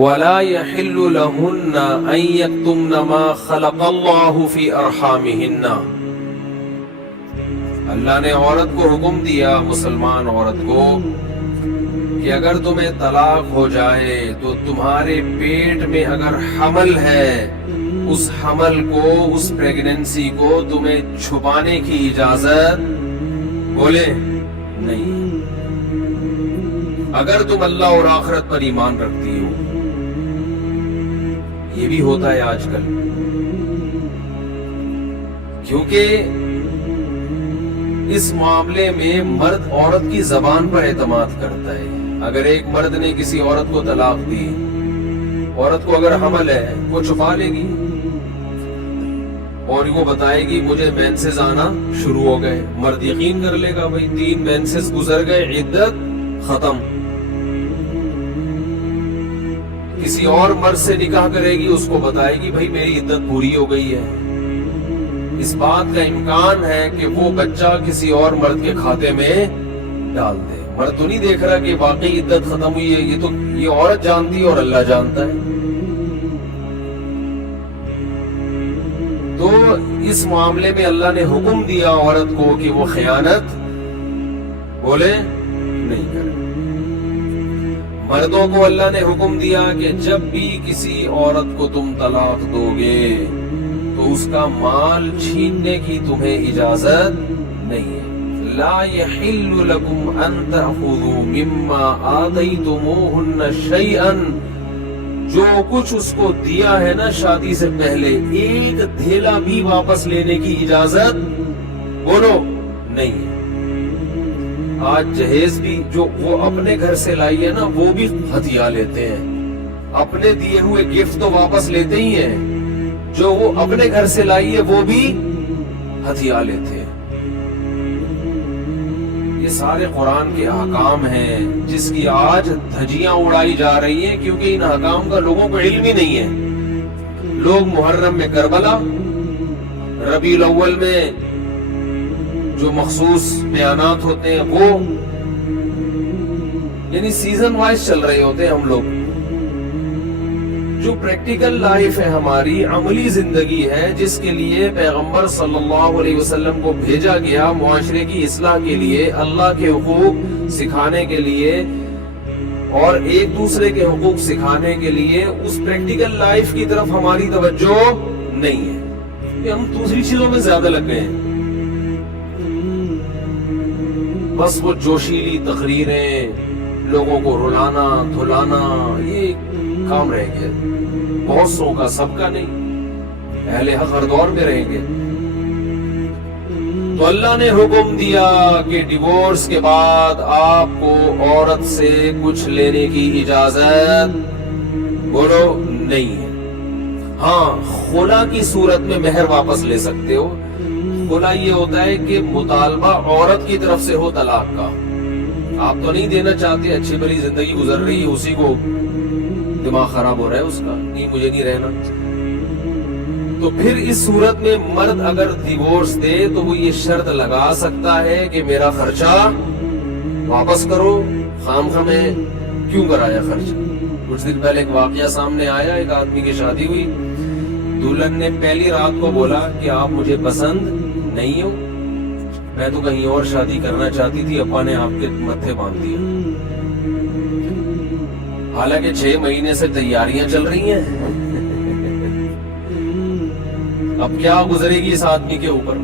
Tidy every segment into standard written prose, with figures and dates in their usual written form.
وَلَا يَحِلُّ لَهُنَّ أَن يَكْتُمْنَ مَا خَلَقَ اللَّهُ فِي أَرْحَامِهِنَّ. اللہ نے عورت کو حکم دیا، مسلمان عورت کو، کہ اگر تمہیں طلاق ہو جائے تو تمہارے پیٹ میں اگر حمل ہے، اس حمل کو، اس پریگننسی کو تمہیں چھپانے کی اجازت بولے نہیں، اگر تم اللہ اور آخرت پر ایمان رکھتی ہو. یہ بھی ہوتا ہے آج کل، کیونکہ اس معاملے میں مرد عورت کی زبان پر اعتماد کرتا ہے. اگر ایک مرد نے کسی عورت کو طلاق دی، عورت کو اگر حمل ہے وہ چھپا لے گی اور وہ بتائے گی مجھے مینسز آنا شروع ہو گئے. مرد یقین کر لے گا بھائی 3 مینسز گزر گئے، عدت ختم. کسی اور مرد سے نکاح کرے گی، اس کو بتائے گی بھائی میری عدت پوری ہو گئی ہے. اس بات کا امکان ہے کہ وہ بچہ کسی اور مرد کے کھاتے میں ڈال دے. مرد تو نہیں دیکھ رہا کہ واقعی عدت ختم ہوئی ہے، یہ عورت جانتی ہے اور اللہ جانتا ہے. تو اس معاملے میں اللہ نے حکم دیا عورت کو کہ وہ خیانت بولے نہیں کرے. مردوں کو اللہ نے حکم دیا کہ جب بھی کسی عورت کو تم طلاق دو گے تو اس کا مال چھیننے کی تمہیں اجازت نہیں ہے. لا يحل لكم ان تأخذوا مما آتيتموهن شيئا. جو کچھ اس کو دیا ہے نا شادی سے پہلے، ایک دھیلا بھی واپس لینے کی اجازت بولو نہیں ہے. آج جہیز بھی جو وہ اپنے گھر سے لائی ہے نا وہ بھی ہتھیا لیتے ہیں. اپنے دیے ہوئے گفٹ تو واپس لیتے ہی ہیں، جو وہ اپنے گھر سے لائی ہے وہ بھی ہتھیا لیتے ہیں. یہ سارے قرآن کے احکام ہیں جس کی آج دھجیاں اڑائی جا رہی ہیں، کیونکہ ان احکام کا لوگوں کو علم ہی نہیں ہے. لوگ محرم میں کربلا، ربیع الاول میں جو مخصوص بیانات ہوتے ہیں وہ، یعنی سیزن وائز چل رہے ہوتے ہیں. ہم لوگ جو پریکٹیکل لائف ہے ہماری، عملی زندگی ہے جس کے لیے پیغمبر صلی اللہ علیہ وسلم کو بھیجا گیا، معاشرے کی اصلاح کے لیے، اللہ کے حقوق سکھانے کے لیے اور ایک دوسرے کے حقوق سکھانے کے لیے، اس پریکٹیکل لائف کی طرف ہماری توجہ نہیں ہے. کہ ہم دوسری چیزوں میں زیادہ لگ گئے ہیں. بس وہ جوشیلی تقریریں، لوگوں کو رلانا دھلانا، یہ کام رہ گیا. بہت سو کا، سب کا نہیں. اہل حق ہر دور میں رہیں گے. تو اللہ نے حکم دیا کہ ڈیورس کے بعد آپ کو عورت سے کچھ لینے کی اجازت بولو نہیں ہے. ہاں، خلا کی صورت میں مہر واپس لے سکتے ہو. خلا یہ ہوتا ہے کہ مطالبہ عورت کی طرف سے ہو طلاق کا. آپ تو نہیں دینا چاہتے، اچھی بھلی زندگی گزر رہی ہے، اسی کو دماغ خراب ہو رہا ہے اس کا، نہیں مجھے نہیں رہنا. تو پھر اس صورت میں مرد اگر ڈیورس دے تو وہ یہ شرط لگا سکتا ہے کہ میرا خرچہ واپس کرو. خام میں کیوں کرایا خرچ؟ کچھ دن پہلے ایک واقعہ سامنے آیا. ایک آدمی کی شادی ہوئی، دلہن نے پہلی رات کو بولا کہ آپ مجھے پسند نہیں ہو، میں تو کہیں اور شادی کرنا چاہتی تھی، ابا نے آپ کے متھے باندھ دیا. حالانکہ 6 مہینے سے تیاریاں چل رہی ہیں. اب کیا گزرے گی اس آدمی کے اوپر؟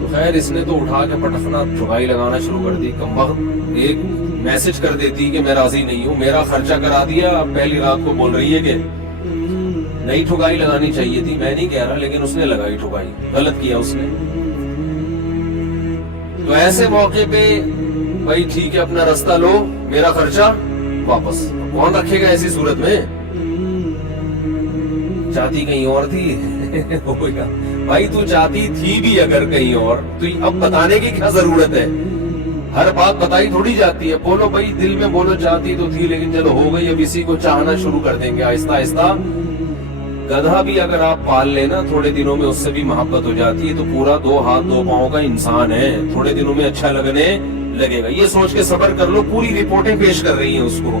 تو خیر اس نے تو اٹھا کے پٹخنا ٹھگائی لگانا شروع کر دی. کم وقت ایک میسج کر دیتی کہ میں راضی نہیں ہوں، میرا خرچہ کرا دیا، اب پہلی رات کو بول رہی ہے کہ نئی ٹھگائی لگانی چاہیے تھی. میں نہیں کہہ رہا، لیکن اس نے لگائی ٹھگائی، غلط کیا اس نے. تو ایسے موقع پہ بھائی ٹھیک ہے اپنا راستہ لو، میرا خرچہ واپس. کون رکھے گا ایسی صورت میں؟ چاہتی کہیں اور تھی. بھائی تو چاہتی تھی بھی اگر کہیں اور، تو اب بتانے کی کیا ضرورت ہے؟ ہر بات بتائی تھوڑی جاتی ہے. بولو بھائی، دل میں بولو چاہتی تو تھی لیکن چلو ہو گئی، اب اسی کو چاہنا شروع کر دیں گے آہستہ آہستہ. گدھا بھی اگر آپ پال لینا تھوڑے دنوں میں اس سے بھی محبت ہو جاتی ہے. تو پورا 2 ہاتھ 2 پاؤں کا انسان ہے، تھوڑے دنوں میں اچھا لگنے لگے گا. یہ سوچ کے صبر کر لو. پوری رپورٹیں پیش کر رہی ہیں اس کو.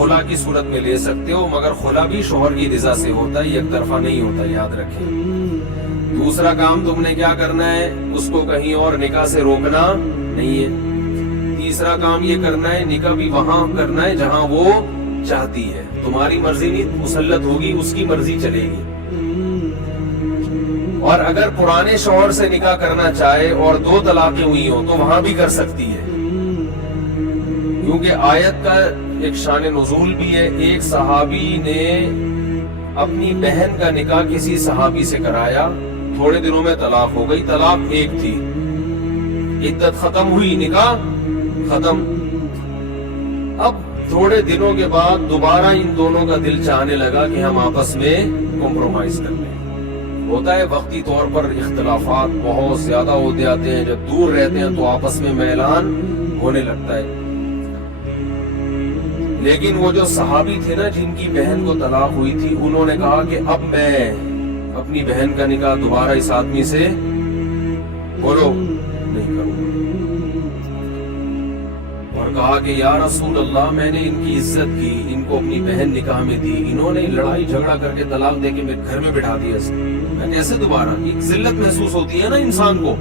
خلا کی صورت میں لے سکتے ہو، مگر خلا بھی شوہر کی رضا سے ہوتا ہے، یک طرفہ نہیں ہوتا، یاد رکھیں۔ دوسرا کام تم نے کیا کرنا ہے، اس کو کہیں اور نکاح سے روکنا نہیں ہے۔ تیسرا کام یہ کرنا ہے، نکاح بھی وہاں کرنا ہے جہاں وہ چاہتی ہے، تمہاری مرضی نہیں مسلط ہوگی، اس کی مرضی چلے گی۔ اور اگر پرانے شوہر سے نکاح کرنا چاہے اور 2 طلاقیں ہوئی ہوں تو وہاں بھی کر سکتی ہے، کیونکہ آیت کا ایک شان نزول بھی ہے۔ ایک صحابی نے اپنی بہن کا نکاح کسی صحابی سے کرایا، تھوڑے دنوں میں طلاق ہو گئی، طلاق ایک تھی، عدت ختم ہوئی، نکاح ختم۔ اب تھوڑے دنوں کے بعد دوبارہ ان دونوں کا دل چاہنے لگا کہ ہم آپس میں کمپرومائز کر لیں۔ ہوتا ہے وقتی طور پر اختلافات بہت زیادہ ہو جاتے ہیں، جب دور رہتے ہیں تو آپس میں میلان ہونے لگتا ہے۔ لیکن وہ جو صحابی تھے نا جن کی بہن کو طلاق ہوئی تھی، انہوں نے کہا کہ اب میں اپنی بہن کا نکاح دوبارہ اس آدمی سے بولو نہیں کروں گا، اور کہا کہ یا رسول اللہ میں نے ان کی عزت کی، ان کو اپنی بہن نکاح میں دی، انہوں نے لڑائی جھگڑا کر کے طلاق دے کے میرے گھر میں بٹھا دیا، میں کیسے دوبارہ؟ ایک ذلت محسوس ہوتی ہے نا انسان کو۔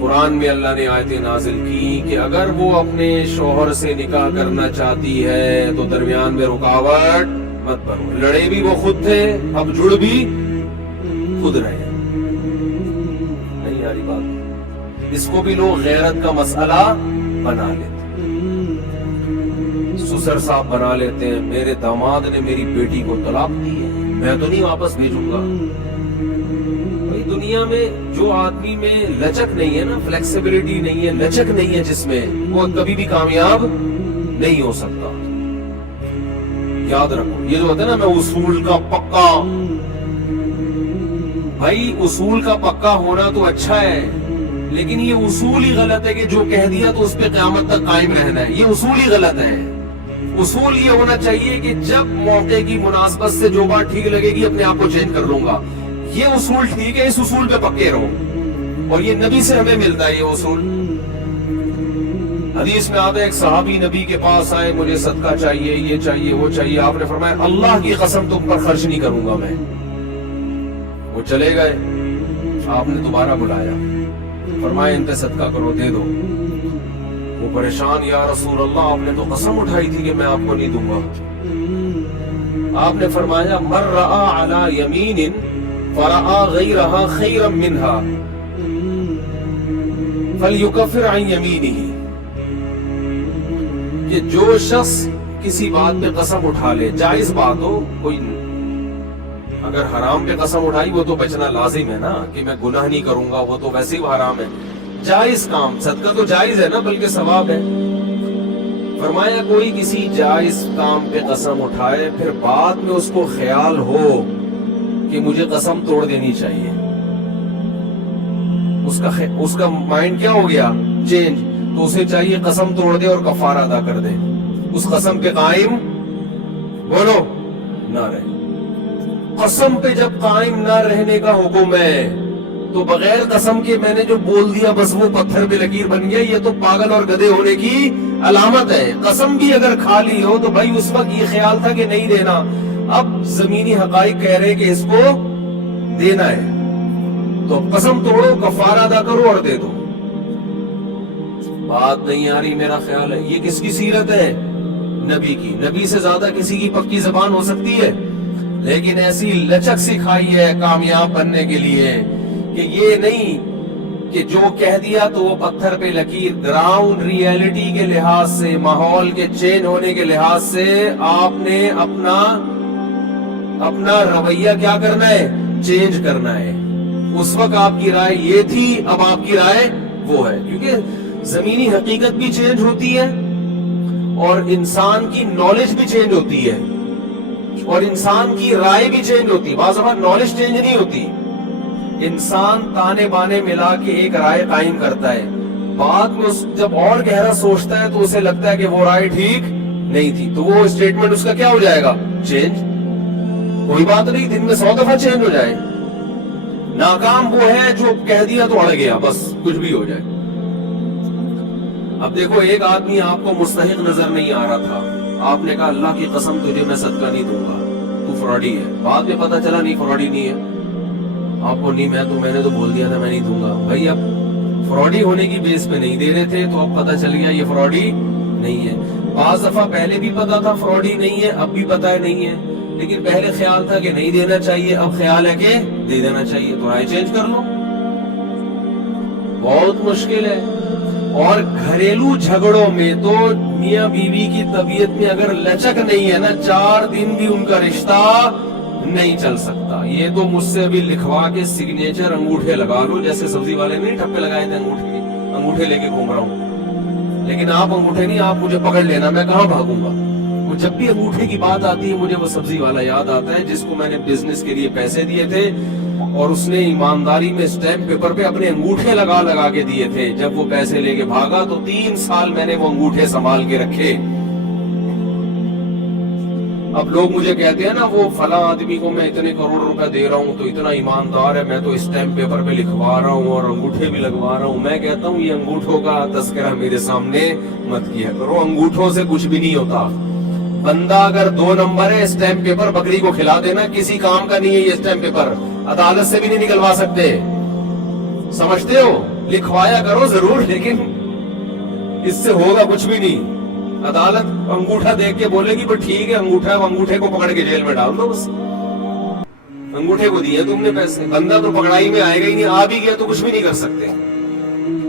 قرآن میں اللہ نے آیتیں نازل کی کہ اگر وہ اپنے شوہر سے نکاح کرنا چاہتی ہے تو درمیان میں رکاوٹ مت بنو۔ لڑے بھی وہ خود تھے، اب جڑ بھی خود رہے۔ نہیں آ رہی بات؟ اس کو بھی لوگ غیرت کا مسئلہ بنا لیتے، سسر صاحب بنا لیتے ہیں، میرے داماد نے میری بیٹی کو طلاق دی ہے، میں تو نہیں واپس بھیجوں گا۔ دنیا میں جو آدمی میں لچک نہیں ہے نا، فلیکسیبلٹی نہیں ہے، لچک نہیں ہے جس میں، وہ کبھی بھی کامیاب نہیں ہو سکتا۔ یاد رکھو، یہ جو ہوتا ہے نا میں اصول کا پکا، بھائی اصول کا پکا ہونا تو اچھا ہے، لیکن یہ اصول ہی غلط ہے کہ جو کہہ دیا تو اس پہ قیامت تک قائم رہنا ہے، یہ اصول ہی غلط ہے۔ اصول یہ ہونا چاہیے کہ جب موقع کی مناسبت سے جو بات ٹھیک لگے گی اپنے آپ کو چینج کر لوں گا، یہ اصول ٹھیک ہے، اس اصول پہ پکے رہو، اور یہ نبی سے ہمیں ملتا ہے یہ اصول۔ حدیث میں آتا ہے ایک صحابی نبی کے پاس آئے، مجھے صدقہ چاہیے، یہ چاہیے، وہ چاہیے، آپ نے فرمایا اللہ کی قسم تم پر خرچ نہیں کروں گا میں۔ وہ چلے گئے، آپ نے دوبارہ بلایا، فرمایا ان پہ صدقہ کرو، دے دو۔ وہ پریشان، یا رسول اللہ آپ نے تو قسم اٹھائی تھی کہ میں آپ کو نہیں دوں گا۔ آپ نے فرمایا من رأى على يمين فرأى غيرها خيرا منها فليكفر عن يمينه، کہ جو شخص کسی بات پہ قسم اٹھا لے، جائز بات ہو، کوئی اگر حرام پہ قسم اٹھائی وہ تو بچنا لازم ہے نا، کہ میں گناہ نہیں کروں گا، وہ تو ویسے ہی حرام ہے۔ جائز کام، صدقہ تو جائز ہے نا، بلکہ ثواب ہے۔ فرمایا کوئی کسی جائز کام پہ قسم اٹھائے، پھر بعد میں اس کو خیال ہو کہ مجھے قسم توڑ دینی چاہیے، اس کا مائنڈ کیا ہو گیا؟ چینج، تو اسے چاہیے قسم توڑ دے اور کفارہ ادا کر دے، اس قسم پہ قائم بولو نہ رہے۔ قسم پہ جب قائم نہ رہنے کا حکم ہے تو بغیر قسم کے میں نے جو بول دیا بس وہ پتھر پہ لکیر بن گیا، یہ تو پاگل اور گدھے ہونے کی علامت ہے۔ قسم بھی اگر کھا لی ہو تو بھائی اس وقت یہ خیال تھا کہ نہیں دینا، اب زمینی حقائق کہہ رہے کہ اس کو دینا ہے، تو قسم توڑو، کفارہ ادا کرو اور دے دو۔ بات نہیں آ رہی میرا خیال ہے؟ یہ کس کی سیرت ہے؟ نبی کی۔ نبی سے زیادہ کسی کی پکی زبان ہو سکتی ہے؟ لیکن ایسی لچک سکھائی ہے کامیاب بننے کے لیے کہ یہ نہیں کہ جو کہہ دیا تو وہ پتھر پہ لکیر۔ گراؤنڈ ریئلٹی کے لحاظ سے، ماحول کے چینج ہونے کے لحاظ سے آپ نے اپنا رویہ کیا کرنا ہے؟ چینج کرنا ہے۔ اس وقت آپ کی رائے یہ تھی، اب آپ کی رائے وہ ہے، کیونکہ زمینی حقیقت بھی چینج ہوتی ہے اور انسان کی نالج بھی چینج ہوتی ہے اور انسان کی رائے بھی چینج ہوتی ہے۔ بعض دفعہ نالج چینج نہیں ہوتی، انسان تانے بانے ملا کے ایک رائے قائم کرتا ہے، بعد میں جب اور گہرا سوچتا ہے تو اسے لگتا ہے کہ وہ رائے ٹھیک نہیں تھی، تو وہ اسٹیٹمنٹ اس کا کیا ہو جائے گا؟ چینج۔ کوئی بات نہیں، دن میں 100 دفعہ چینج ہو جائے۔ ناکام وہ ہے جو کہہ دیا تو اڑ گیا، بس کچھ بھی ہو جائے۔ اب دیکھو ایک آدمی آپ کو مستحق نظر نہیں آ رہا تھا, آپ نے کہا اللہ کی قسم تجھے میں صدقہ نہیں دوں گا, تو فراڈی ہے. بعد میں پتا چلا نہیں فراڈی نہیں ہے, آپ کو نہیں میں نے تو بول دیا تھا میں نہیں دوں گا. بھائی اب فراڈی ہونے کی بیس پہ نہیں دے رہے تھے تو اب پتا چل گیا یہ فراڈی نہیں ہے. بعض دفعہ پہلے بھی پتا تھا فراڈی نہیں ہے, اب بھی پتا ہے نہیں ہے, لیکن پہلے خیال تھا کہ نہیں دینا چاہیے, اب خیال ہے کہ دے دینا چاہیے, تو رائے چینج کر لو. بہت مشکل ہے. اور گھریلو جھگڑوں میں تو میاں بیوی کی طبیعت میں اگر لچک نہیں ہے نا, 4 دن بھی ان کا رشتہ نہیں چل سکتا. یہ تو مجھ سے ابھی لکھوا کے سگنیچر انگوٹھے لگا لو, جیسے سبزی والے نے ٹھپے لگائے تھے انگوٹھے لے کے گھوم رہا ہوں. لیکن آپ انگوٹھے نہیں, آپ مجھے پکڑ لینا, میں کہاں بھاگوں گا. وہ جب بھی انگوٹھے کی بات آتی ہے مجھے وہ سبزی والا یاد آتا ہے جس کو میں نے بزنس کے لیے پیسے دیے تھے, اور اس نے ایمانداری میں اسٹیمپ پیپر پہ اپنے انگوٹھے لگا کے دیے تھے. جب وہ پیسے لے کے بھاگا تو 3 سال میں نے وہ انگوٹھے سنبھال کے رکھے. اب لوگ مجھے کہتے ہیں نا وہ فلاں آدمی کو میں اتنے کروڑ روپے دے رہا ہوں تو اتنا ایماندار ہے, میں تو اسٹیمپ پیپر پہ لکھوا رہا ہوں اور انگوٹھے بھی لگوا رہا ہوں. میں کہتا ہوں یہ انگوٹھوں کا تذکرہ میرے سامنے مت کیا کرو, انگوٹھوں سے کچھ بھی نہیں ہوتا. بندہ اگر 2 نمبر ہے, اسٹیمپ پیپر بکری کو کھلا دینا, کسی کام کا نہیں ہے یہ اسٹیمپ پیپر, عدالت سے بھی نہیں نکلوا سکتے. سمجھتے ہو, لکھوایا کرو ضرور لیکن اس سے ہوگا کچھ بھی نہیں. عدالت انگوٹھا دیکھ کے بولے گی پر ٹھیک ہے انگوٹھا, انگوٹھے کو پکڑ کے جیل میں ڈال دو بس. انگوٹھے کو دیے تم نے پیسے, بندہ تو پکڑائی میں آئے گا ہی نہیں, آ بھی گیا تو کچھ بھی نہیں کر سکتے.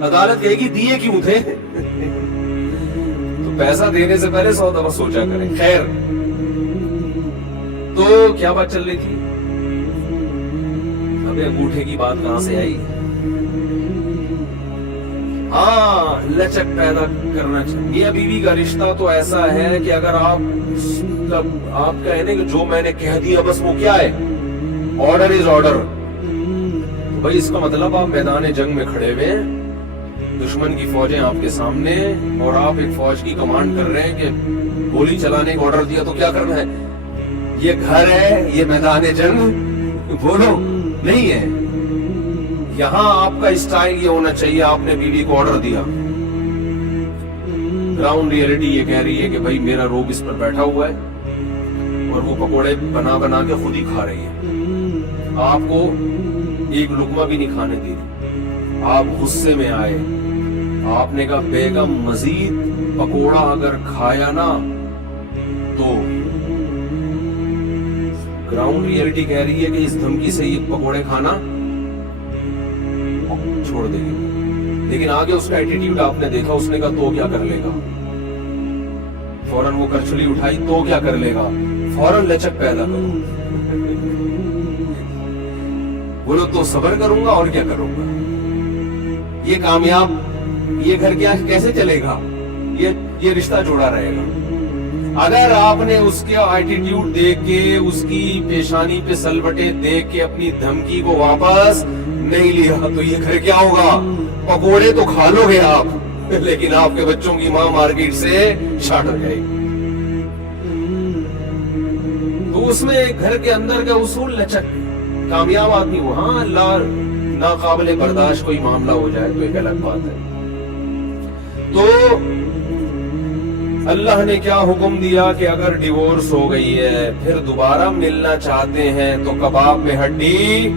عدالت کہے گی دیے کیوں تھے, تو پیسہ دینے سے پہلے 100 دفعہ سوچا کریں. خیر, تو کیا بات چل رہی تھی, ابھی انگوٹھے کی بات کہاں سے آئی. ہاں, لچک پیدا کرنا چاہیے. میاں بیوی کا رشتہ تو ایسا ہے کہ اگر آپ کہیں کہ جو میں نے کہہ دیا بس وہ کیا ہے, آرڈر از آرڈر, تو بھائی اس کا مطلب آپ میدان جنگ میں کھڑے ہوئے ہیں, دشمن کی فوجیں آپ کے سامنے, اور آپ ایک فوج کی کمانڈ کر رہے ہیں کہ گولی چلانے کا آرڈر دیا تو کیا کرنا ہے. یہ گھر ہے, یہ میدان جنگ بولو نہیں ہے. یہاں آپ کا اسٹائل یہ ہونا چاہیے, آپ نے بیوی کو آرڈر دیا, گراؤنڈ ریئلٹی یہ کہہ رہی ہے کہ بھائی میرا روب اس پر بیٹھا ہوا ہے اور وہ پکوڑے بنا کے خود ہی کھا رہی ہے, آپ کو ایک لقمہ بھی نہیں کھانے دی. آپ غصے میں آئے, آپ نے کہا بیگم مزید پکوڑا اگر کھایا نا تو گراؤنڈ ریئلٹی کہہ رہی ہے کہ اس دھمکی سے یہ پکوڑے کھانا چھوڑ دے گی. لیکن آگے اس کا ایٹیٹیوڈ آپ نے دیکھا, اس نے کہا تو کیا کر لے گا, فوراً وہ کرچلی اٹھائی, تو کیا کر لے گا, فوراً لچک پیدا کرو. بولو تو صبر کروں گا اور کیا کروں گا, یہ کامیاب, یہ گھر کیا کیسے چلے گا, یہ رشتہ جوڑا رہے گا. اگر آپ نے اس کا ایٹیٹیوڈ دیکھ کے, اس کی پیشانی پہ سلوٹے دیکھ کے اپنی دھمکی کو واپس نہیں لیا تو یہ گھر کیا ہوگا, پکوڑے تو کھا لو گے آپ لیکن آپ کے بچوں کی ماں مارکیٹ سے چھاٹ گئے. تو اس میں گھر کے اندر کا اصول لچک, کامیاب آدمی ہو. ہاں اللہ ناقابل برداشت کوئی معاملہ ہو جائے تو ایک الگ بات ہے. تو اللہ نے کیا حکم دیا کہ اگر ڈیورس ہو گئی ہے پھر دوبارہ ملنا چاہتے ہیں تو کباب میں ہڈی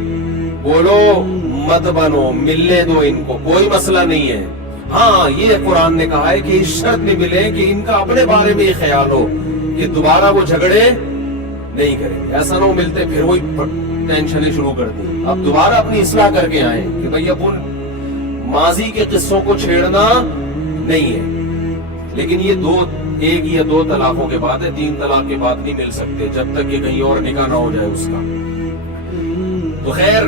بولو مت بنو, ملنے دو ان کو, کوئی مسئلہ نہیں ہے. ہاں یہ قرآن نے کہا ہے کہ اس شرط میں ملے کہ ان کا اپنے بارے میں یہ خیال ہو کہ دوبارہ وہ جھگڑے نہیں کریں گے. ایسا نہ ہو ملتے پھر وہی ٹینشنیں شروع کر دی. اب دوبارہ اپنی اصلاح کر کے آئیں کہ بھئی اب ان ماضی کے قصوں کو چھیڑنا نہیں ہے. لیکن یہ ایک یا 2 طلاقوں کے بعد ہے, 3 طلاق کے بعد نہیں مل سکتے جب تک کہ کہیں اور نکاح نہ ہو جائے اس کا. تو خیر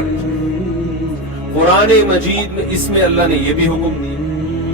قرآن مجید میں اس میں اللہ نے یہ بھی حکم دیا